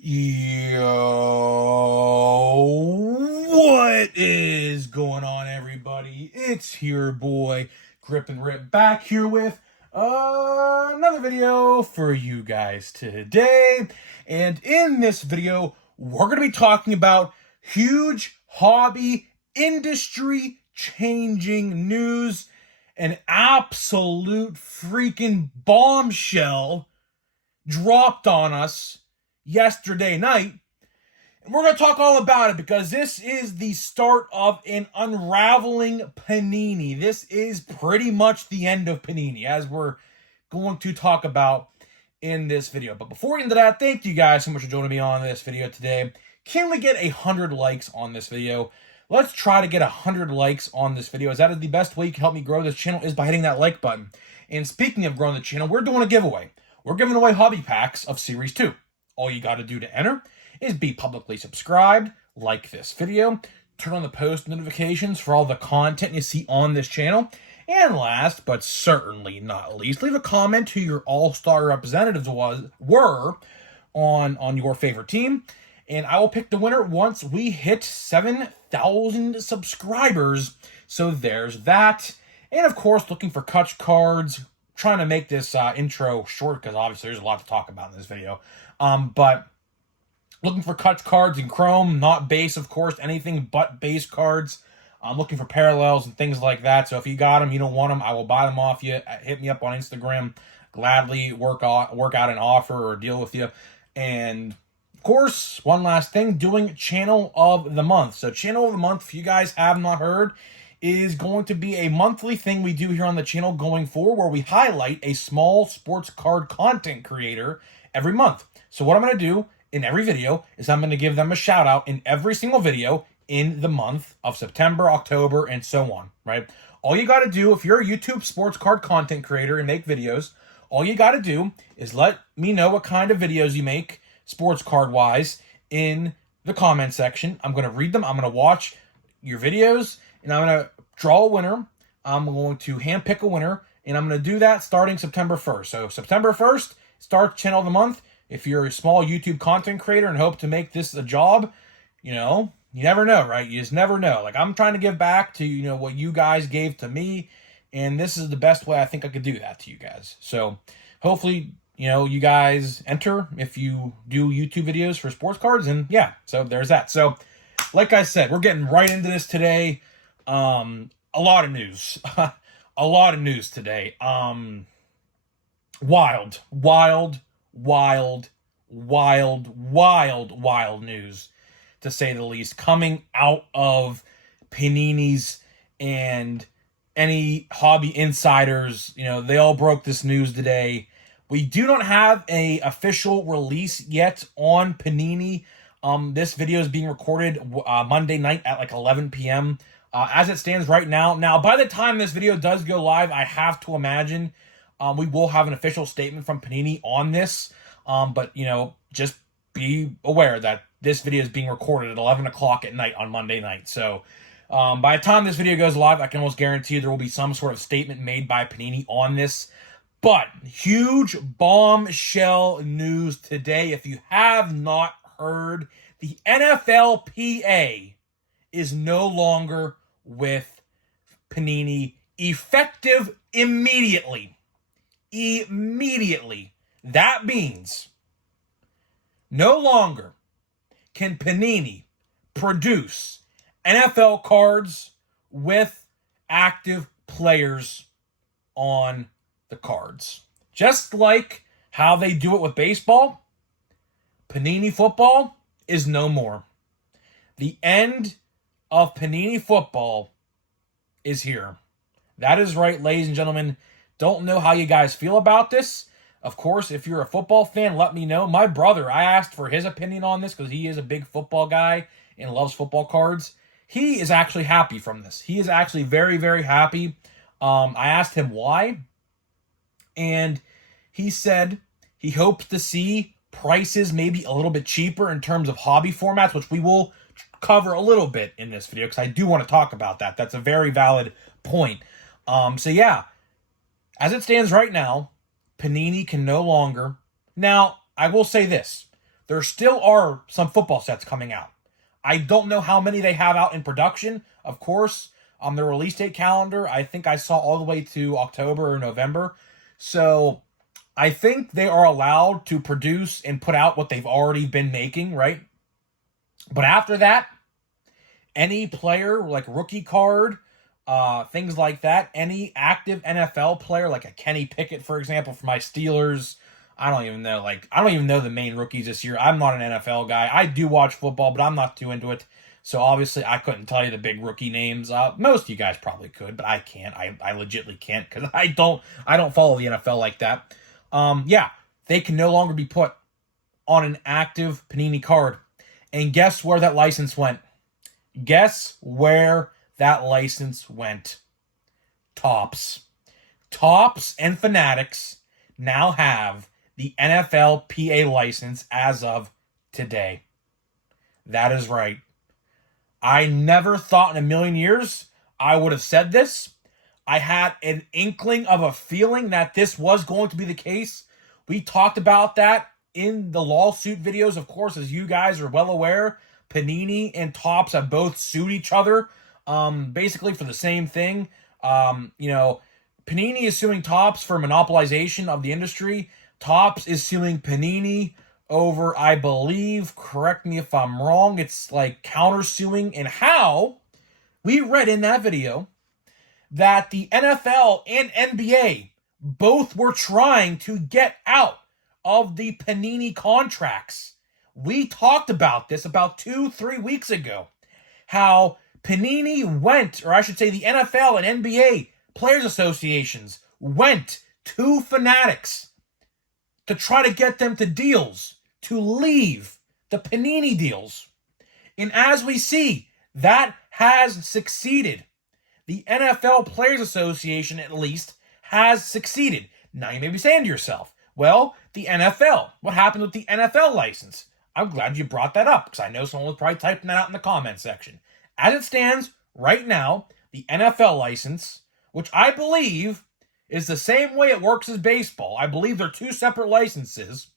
Yo, what is going on, everybody? It's your boy Grip and Rip back here with another video for you guys today. And in this video, we're going to be talking about huge hobby industry changing news, an absolute freaking bombshell dropped on us yesterday night. And we're going to talk all about it because this is the start of an unraveling Panini. This is pretty much the end of Panini, as we're going to talk about in this video. But before we get into that, thank you guys so much for joining me on this video today. Can we get 100 likes on this video? Let's try to get 100 likes on this video, as that is the best way you can help me grow this channel, is by hitting that like button. And speaking of growing the channel, we're doing a giveaway. We're giving away hobby packs of Series 2. All you got to do to enter is be publicly subscribed, like this video, turn on the post notifications for all the content you see on this channel, and last but certainly not least, leave a comment who your all-star representatives were on your favorite team, and I will pick the winner once we hit 7,000 subscribers. So there's that. And of course, looking for Kutch cards, trying to make this intro short because obviously there's a lot to talk about in this video. But looking for Kutch cards in Chrome, not base, of course, anything but base cards. I'm looking for parallels and things like that. So if you got them, you don't want them, I will buy them off you. Hit me up on Instagram. Gladly work out an offer or deal with you. And of course, one last thing, doing Channel of the Month. So Channel of the Month, if you guys have not heard, is going to be a monthly thing we do here on the channel going forward, where we highlight a small sports card content creator every month. So what I'm going to do in every video is I'm going to give them a shout out in every single video in the month of September, October, and so on, right? All you got to do, if you're a YouTube sports card content creator and make videos, all you got to do is let me know what kind of videos you make sports card wise in the comment section. I'm going to read them. I'm going to watch your videos, and I'm going to draw a winner. I'm going to handpick a winner, and I'm going to do that starting September 1st. So September 1st, start Channel of the Month. If you're a small YouTube content creator and hope to make this a job, you never know, right? You just never know. Like, I'm trying to give back to, what you guys gave to me, and this is the best way I think I could do that to you guys. So hopefully, you guys enter if you do YouTube videos for sports cards, and yeah, so there's that. So like I said, we're getting right into this today. A lot of news. A lot of news today. Wild news, to say the least, coming out of Panini's, and any hobby insiders, they all broke this news today. We do not have a official release yet on Panini. This video is being recorded Monday night at like 11 p.m. As it stands right now. Now, by the time this video does go live, I have to imagine we will have an official statement from Panini on this. But, just be aware that this video is being recorded at 11 o'clock at night on Monday night. So by the time this video goes live, I can almost guarantee you there will be some sort of statement made by Panini on this. But huge bombshell news today. If you have not heard, the NFLPA is no longer with Panini, effective immediately. Immediately. That means no longer can Panini produce NFL cards with active players on the cards. Just like how they do it with baseball, Panini football is no more. The end of Panini football is here. That is right, ladies and gentlemen. Don't know how you guys feel about this. Of course, if you're a football fan, let me know. My brother, I asked for his opinion on this because he is a big football guy and loves football cards. He is actually happy from this. He is actually very, very happy. I asked him why, and he said he hopes to see prices maybe a little bit cheaper in terms of hobby formats, which we will cover a little bit in this video because I do want to talk about that. That's a very valid point. So yeah, as it stands right now, Panini can no longer. Now, I will say this. there still are some football sets coming out. I don't know how many they have out in production, of course. The release date calendar, I think I saw all the way to October or November. So I think they are allowed to produce and put out what they've already been making, right? But after that, any player, like rookie card, things like that, any active NFL player, like a Kenny Pickett, for example, for my Steelers, I don't even know the main rookies this year. I'm not an NFL guy. I do watch football, but I'm not too into it. So obviously I couldn't tell you the big rookie names. Most of you guys probably could, but I can't. I legitimately can't because I don't follow the NFL like that. Yeah, they can no longer be put on an active Panini card. And guess where that license went? Guess where that license went? Topps. Topps and Fanatics now have the NFLPA license as of today. That is right. I never thought in a million years I would have said this. I had an inkling of a feeling that this was going to be the case. We talked about that in the lawsuit videos, of course, as you guys are well aware. Panini and Topps have both sued each other, basically for the same thing. Panini is suing Topps for monopolization of the industry. Topps is suing Panini over, I believe, correct me if I'm wrong, it's like countersuing, and how we read in that video that the NFL and NBA both were trying to get out of the Panini contracts. We talked about this about 2-3 weeks ago, how Panini went, or I should say the NFL and NBA Players Associations went to Fanatics to try to get them to deals, to leave the Panini deals. And as we see, that has succeeded. The NFL Players Association, at least, has succeeded. Now you may be saying to yourself, well, the NFL, what happened with the NFL license? I'm glad you brought that up, because I know someone was probably typing that out in the comment section. As it stands right now, the NFL license, which I believe is the same way it works as baseball. I believe they're two separate licenses.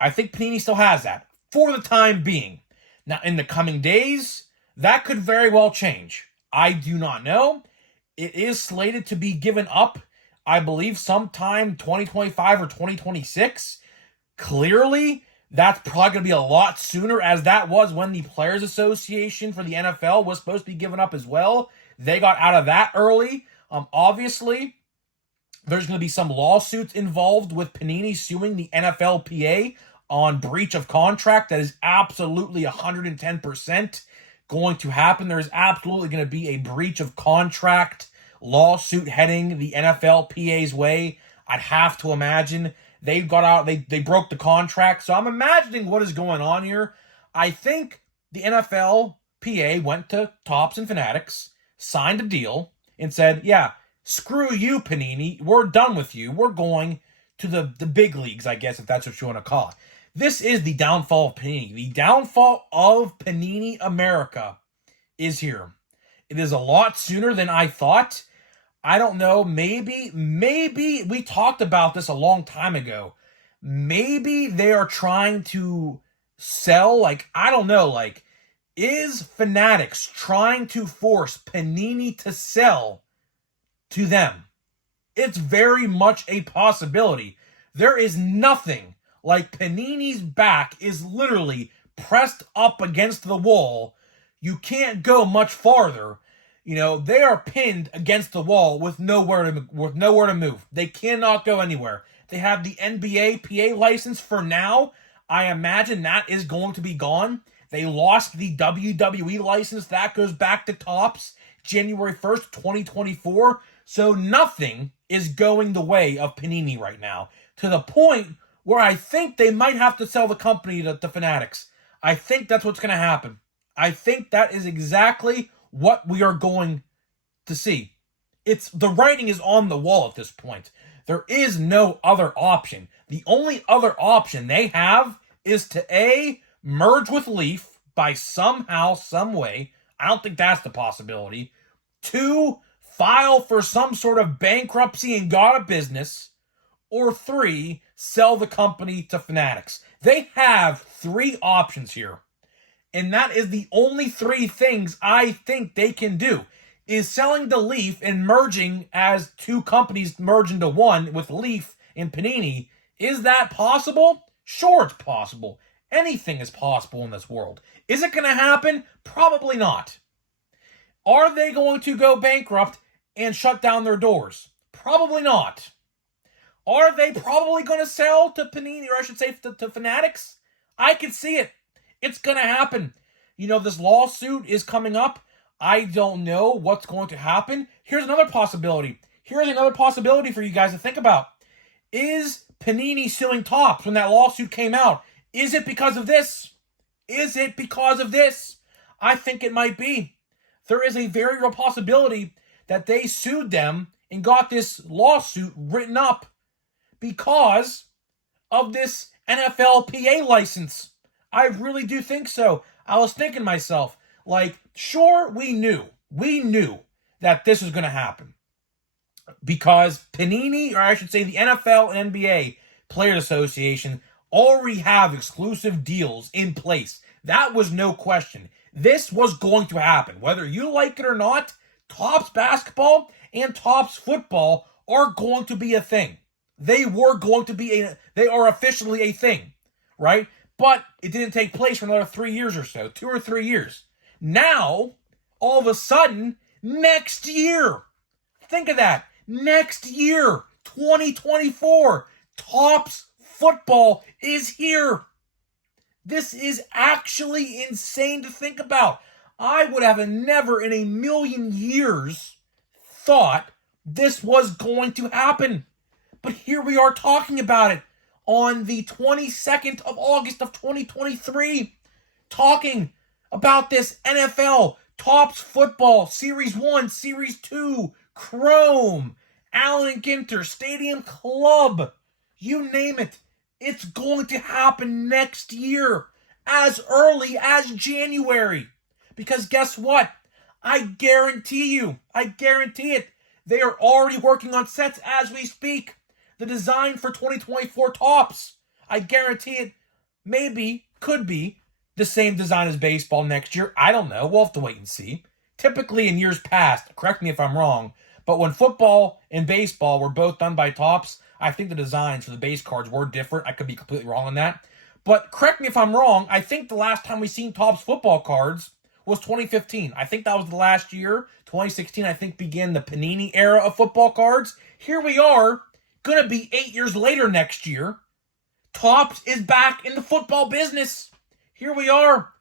I think Panini still has that for the time being. Now, in the coming days, that could very well change. I do not know. It is slated to be given up, I believe, sometime 2025 or 2026. Clearly, that's probably going to be a lot sooner, as that was when the Players Association for the NFL was supposed to be given up as well. They got out of that early. Obviously, there's going to be some lawsuits involved with Panini suing the NFLPA on breach of contract. That is absolutely 110% going to happen. There's absolutely going to be a breach of contract lawsuit heading the NFLPA's way. I'd have to imagine. They got out, they broke the contract. So I'm imagining what is going on here. I think the NFLPA went to Topps and Fanatics, signed a deal, and said, yeah, screw you, Panini. We're done with you. We're going to the big leagues, I guess, if that's what you want to call it. This is the downfall of Panini. The downfall of Panini America is here. It is a lot sooner than I thought. I don't know, maybe we talked about this a long time ago. Maybe they are trying to sell, I don't know, is Fanatics trying to force Panini to sell to them? It's very much a possibility. There is nothing like Panini's back is literally pressed up against the wall. You can't go much farther. They are pinned against the wall with nowhere to move. They cannot go anywhere. They have the NBA PA license for now. I imagine that is going to be gone. They lost the WWE license. That goes back to Topps January 1st, 2024. So nothing is going the way of Panini right now, to the point where I think they might have to sell the company to Fanatics. I think that's what's going to happen. I think that is exactly what we are going to see. The writing is on the wall at this point. There is no other option. The only other option they have is to A, merge with Leaf by somehow, some way. I don't think that's the possibility. 2, file for some sort of bankruptcy and go out of business. Or 3, sell the company to Fanatics. They have three options here. And that is the only three things I think they can do. Is selling the Leaf and merging as two companies merge into one with Leaf and Panini. Is that possible? Sure, it's possible. Anything is possible in this world. Is it going to happen? Probably not. Are they going to go bankrupt and shut down their doors? Probably not. Are they probably going to sell to Panini, or I should say to Fanatics? I can see it. It's going to happen. You know, this lawsuit is coming up. I don't know what's going to happen. Here's another possibility. Here's another possibility for you guys to think about. Is Panini suing Topps when that lawsuit came out? Is it because of this? Is it because of this? I think it might be. There is a very real possibility that they sued them and got this lawsuit written up because of this NFLPA license. I really do think so. I was thinking to myself, like, sure, we knew that this was going to happen because Panini, or I should say the NFL and NBA Players Association, already have exclusive deals in place. That was no question. This was going to happen. Whether you like it or not, Topps basketball and Topps football are going to be a thing. They are officially a thing, right? But it didn't take place for another 3 years or so, 2 or 3 years. Now, all of a sudden, next year, think of that, next year, 2024, Topps football is here. This is actually insane to think about. I would have never in a million years thought this was going to happen. But here we are talking about it on the 22nd of August of 2023, talking about this NFL Topps football Series 1, Series 2, Chrome, Allen Ginter, Stadium Club, you name it. It's going to happen next year, as early as January. Because guess what? I guarantee it, they are already working on sets as we speak. The design for 2024 Topps, I guarantee it, maybe, could be the same design as baseball next year. I don't know. We'll have to wait and see. Typically in years past, correct me if I'm wrong, but when football and baseball were both done by Topps, I think the designs for the base cards were different. I could be completely wrong on that. But correct me if I'm wrong, I think the last time we seen Topps football cards was 2015. I think that was the last year. 2016, I think, began the Panini era of football cards. Here we are, gonna be 8 years later next year. Topps is back in the football business. Here we are.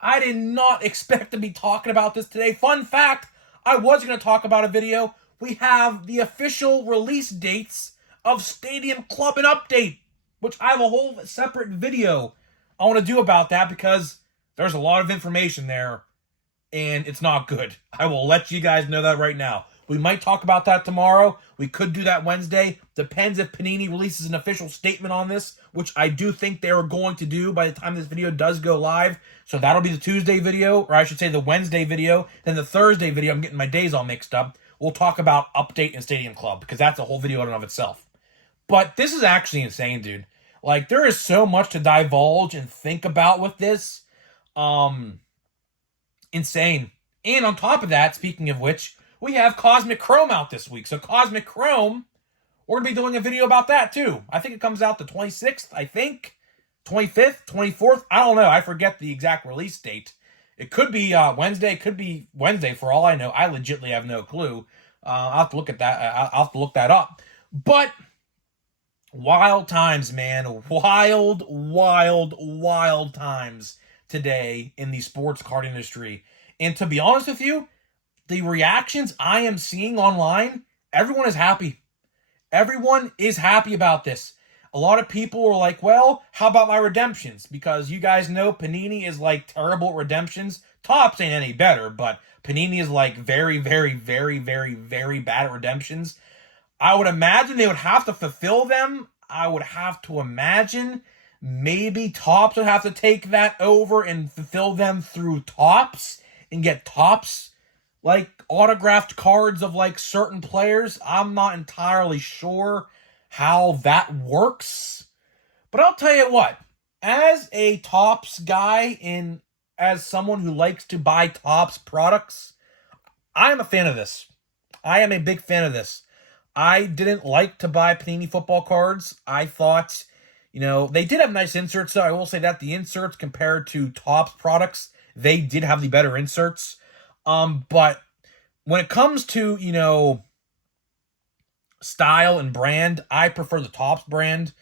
I did not expect to be talking about this today. Fun fact, I was going to talk about a video. We have the official release dates of Stadium Club and Update, which I have a whole separate video I want to do about that because there's a lot of information there and it's not good. I will let you guys know that right now. We might talk about that tomorrow. We could do that Wednesday. Depends if Panini releases an official statement on this, which I do think they are going to do by the time this video does go live. So that'll be the Tuesday video, or I should say the Wednesday video. Then the Thursday video, I'm getting my days all mixed up. We'll talk about Update and Stadium Club, because that's a whole video in and of itself. But this is actually insane, dude. Like, there is so much to divulge and think about with this. Insane. And on top of that, speaking of which, we have Cosmic Chrome out this week. So Cosmic Chrome, we're going to be doing a video about that too. I think it comes out the 26th, I think. 25th, 24th. I don't know. I forget the exact release date. It could be Wednesday. It could be Wednesday for all I know. I legitimately have no clue. I'll have to look at that. I'll have to look that up. But wild times, man. Wild, wild, wild times today in the sports card industry. And to be honest with you, the reactions I am seeing online, everyone is happy. Everyone is happy about this. A lot of people are like, well, how about my redemptions? Because you guys know Panini is like terrible at redemptions. Topps ain't any better, but Panini is like very, very, very, very, very bad at redemptions. I would imagine they would have to fulfill them. I would have to imagine maybe Topps would have to take that over and fulfill them through Topps and get Topps like autographed cards of like certain players. I'm not entirely sure how that works. But I'll tell you what, as a Topps guy and as someone who likes to buy Topps products, I am a fan of this. I am a big fan of this. I didn't like to buy Panini football cards. I thought, they did have nice inserts, so I will say that the inserts compared to Topps products, they did have the better inserts. But when it comes to, style and brand, I prefer the Topps brand.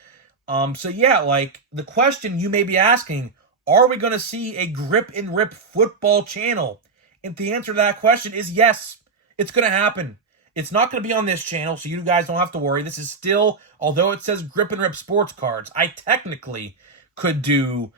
So yeah, like the question you may be asking, are we going to see a Grip and Rip football channel? And the answer to that question is yes, it's going to happen. It's not going to be on this channel, so you guys don't have to worry. This is still, although it says Grip and Rip Sports Cards, I technically could do,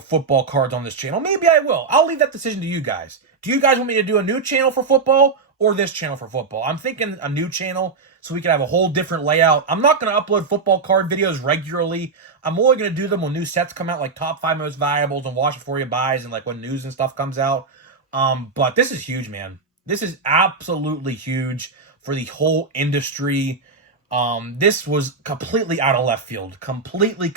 football cards on this channel. Maybe I will. I'll leave that decision to you guys. Do you guys want me to do a new channel for football or this channel for football? I'm thinking a new channel so we can have a whole different layout. I'm not going to upload football card videos regularly. I'm only going to do them when new sets come out, like top 5 most valuables and watch before you buys and like when news and stuff comes out. But this is huge, man. This is absolutely huge for the whole industry. This was completely out of left field. Completely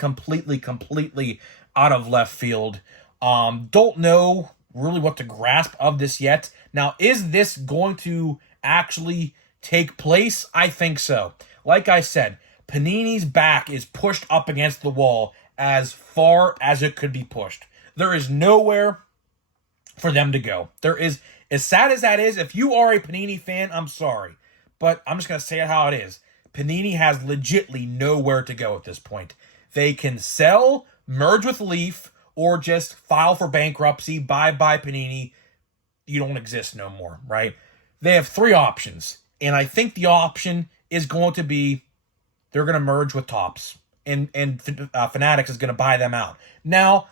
out of left field. Don't know really what to grasp of this yet. Now, is this going to actually take place? I think so. Like I said, Panini's back is pushed up against the wall as far as it could be pushed. There is nowhere for them to go. There is, as sad as that is, if you are a Panini fan, I'm sorry. But I'm just going to say it how it is. Panini has legitly nowhere to go at this point. They can sell, merge with Leaf, or just file for bankruptcy, bye-bye Panini. You don't exist no more, right? They have 3 options. And I think the option is going to be they're going to merge with Topps. And Fanatics is going to buy them out. Now,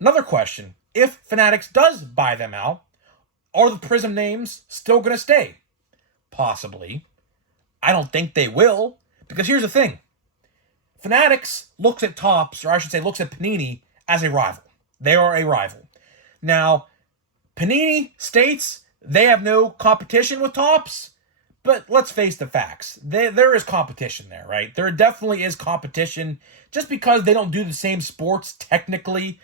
another question. If Fanatics does buy them out, are the Prism names still going to stay? Possibly. I don't think they will. Because here's the thing. Fanatics looks at Topps, or I should say looks at Panini, as a rival. They are a rival. Now, Panini states they have no competition with Topps, but let's face the facts. There is competition there, right? There definitely is competition just because they don't do the same sports technically,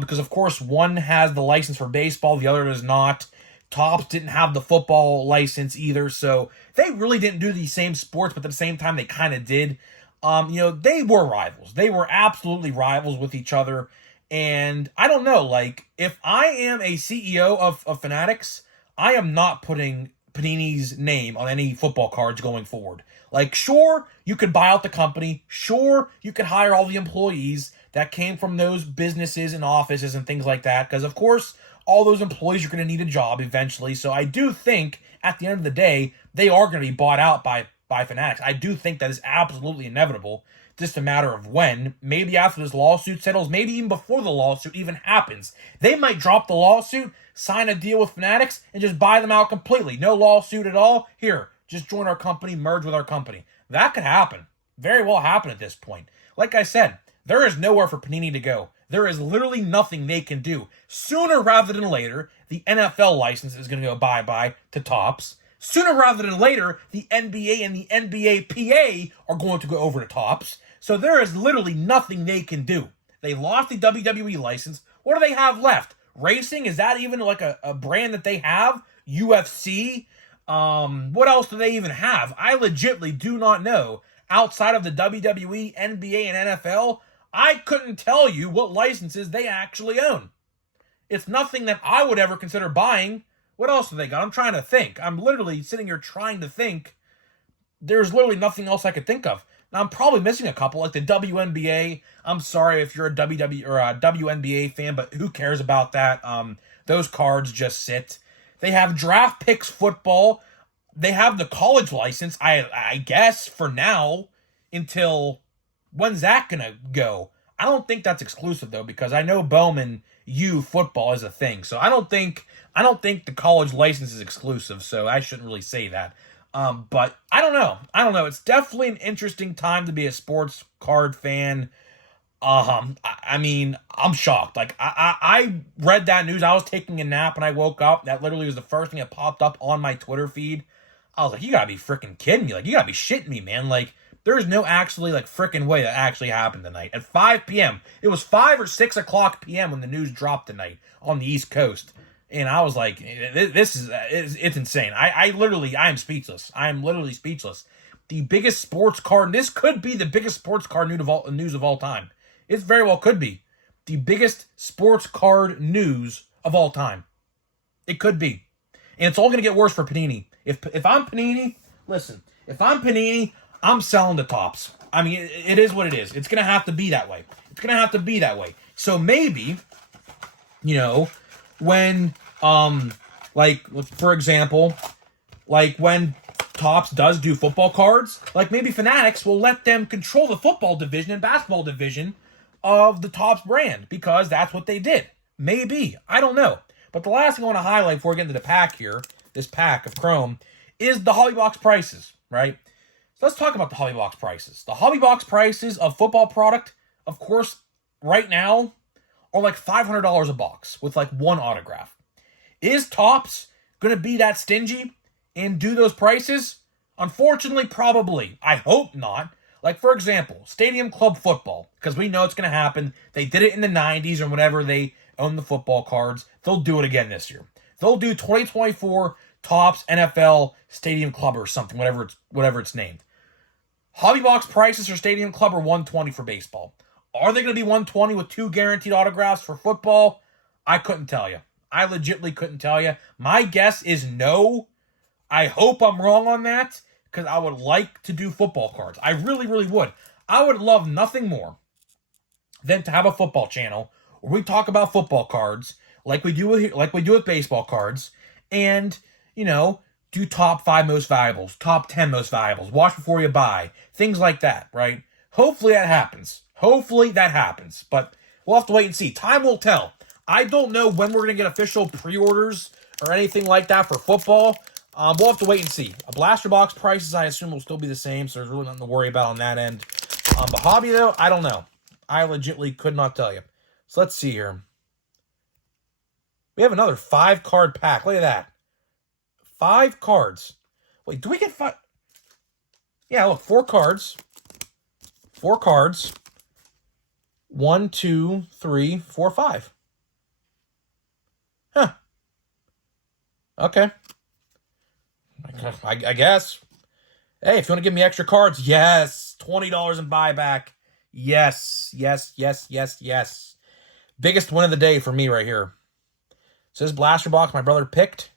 because of course one has the license for baseball, the other does not. Topps didn't have the football license either, so they really didn't do the same sports, but at the same time they kind of did. They were rivals. They were absolutely rivals with each other. And I don't know, like, if I am a CEO of Fanatics, I am not putting Panini's name on any football cards going forward. Like, sure, you could buy out the company. Sure, you could hire all the employees that came from those businesses and offices and things like that. Because, of course, all those employees are going to need a job eventually. So I do think, at the end of the day, they are going to be bought out by Fanatics. I do think that is absolutely inevitable. Just a matter of when. Maybe after this lawsuit settles, maybe even before the lawsuit even happens. They might drop the lawsuit, sign a deal with Fanatics, and just buy them out completely. No lawsuit at all. Here, just join our company, merge with our company. That could happen. Very well happen at this point. Like I said, there is nowhere for Panini to go. There is literally nothing they can do. Sooner rather than later, the NFL license is going to go bye-bye to Topps. Sooner rather than later, the NBA and the NBA PA are going to go over to Topps. So there is literally nothing they can do. They lost the WWE license. What do they have left? Racing? Is that even like a brand that they have? UFC? What else do they even have? I legitimately do not know. Outside of the WWE, NBA, and NFL, I couldn't tell you what licenses they actually own. It's nothing that I would ever consider buying. What else do they got? I'm trying to think. I'm literally sitting here trying to think. There's literally nothing else I could think of. Now, I'm probably missing a couple, like the WNBA. I'm sorry if you're a WNBA fan, but who cares about that? Those cards just sit. They have draft picks football. They have the college license, I guess, for now, until when's that going to go? I don't think that's exclusive, though, because I know Bowman U football is a thing. So I don't think the college license is exclusive, so I shouldn't really say that. But I don't know. It's definitely an interesting time to be a sports card fan. I mean, I'm shocked. Like, I read that news. I was taking a nap and I woke up. That literally was the first thing that popped up on my Twitter feed. I was like, you gotta be freaking kidding me. Like, you gotta be shitting me, man. Like, There is no actually, like, freaking way that actually happened tonight. At 5 p.m. It was 5 or 6 o'clock p.m. when the news dropped tonight on the East Coast. And I was like, it's insane. I am speechless. I am literally speechless. The biggest sports card, this could be the biggest sports card news of all time. It very well could be the biggest sports card news of all time. It could be. And it's all going to get worse for Panini. If I'm Panini, listen, if I'm Panini, I'm selling the Topps. I mean, it is what it is. It's going to have to be that way. It's going to have to be that way. So maybe, when, like, for example, like when Topps does do football cards, like maybe Fanatics will let them control the football division and basketball division of the Topps brand, because that's what they did. Maybe. I don't know. But the last thing I want to highlight before we get into the pack here, this pack of Chrome, is the Hobby Box prices, right? So let's talk about the Hobby Box prices. The Hobby Box prices of football product, of course, right now, are like $500 a box with like one autograph. Is Topps going to be that stingy and do those prices? Unfortunately, probably. I hope not. Like, for example, Stadium Club football, because we know it's going to happen. They did it in the 90s or whenever they owned the football cards. They'll do it again this year. They'll do 2024 Topps NFL Stadium Club or something, whatever it's named. Hobby Box prices for Stadium Club are $120 for baseball. Are they going to be $120 with 2 guaranteed autographs for football? I couldn't tell you. I legitimately couldn't tell you. My guess is no. I hope I'm wrong on that, because I would like to do football cards. I really, really would. I would love nothing more than to have a football channel where we talk about football cards like we do with baseball cards, and, do top 5 most valuables, top 10 most valuables, watch before you buy, things like that, right? Hopefully that happens. But we'll have to wait and see. Time will tell. I don't know when we're going to get official pre-orders or anything like that for football. We'll have to wait and see. A blaster box prices, I assume, will still be the same, so there's really nothing to worry about on that end. But hobby, though, I don't know. I legitimately could not tell you. So let's see here. We have another 5-card pack. Look at that. 5 cards. Wait, do we get 5? Yeah, look, 4 cards. 4 cards. 1, 2, 3, 4, 5. Huh. Okay. I guess. Hey, if you want to give me extra cards, yes. $20 in buyback. Yes. Biggest win of the day for me right here. So this blaster box my brother picked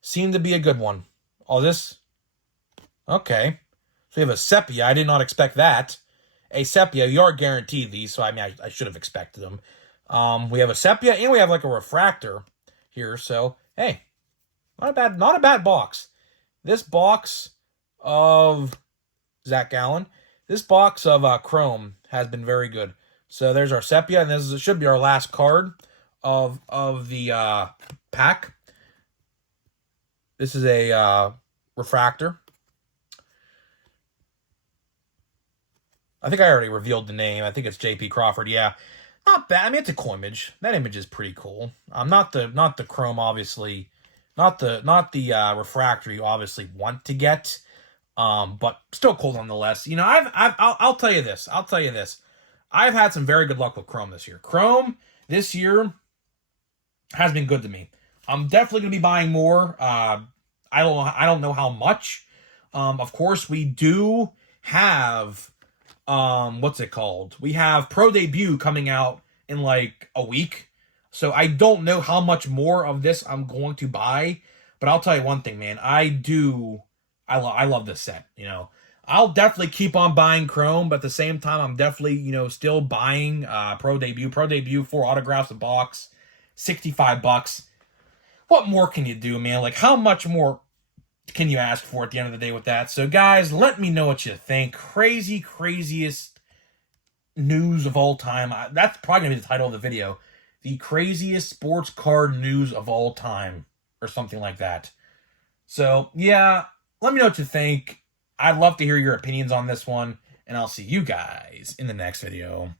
seemed to be a good one. Oh, this? Okay. So we have a sepia. I did not expect that. A sepia. You are guaranteed these, so I mean, I should have expected them. We have a sepia, and we have like a refractor here. So, hey, not a bad box. This box of Zach Gallen, this box of Chrome has been very good. So there's our sepia, and this should be our last card of the pack. This is a refractor. I think I already revealed the name. I think it's J.P. Crawford. Yeah, not bad. I mean, it's a cool image. That image is pretty cool. Not the Chrome, obviously. Not the refractor you obviously want to get. But still cool nonetheless. I'll tell you this. I've had some very good luck with Chrome this year. Chrome this year has been good to me. I'm definitely going to be buying more. I don't know how much. Of course, we do have what's it called? We have Pro Debut coming out in like a week. So I don't know how much more of this I'm going to buy. But I'll tell you one thing, man. I love this set. I'll definitely keep on buying Chrome, but at the same time, I'm definitely, still buying Pro Debut. Pro Debut, 4 autographs a box, $65. What more can you do, man? Like, how much more can you ask for at the end of the day with that? So, guys, let me know what you think. Craziest news of all time. That's probably going to be the title of the video. The craziest sports card news of all time, or something like that. So, yeah, let me know what you think. I'd love to hear your opinions on this one, and I'll see you guys in the next video.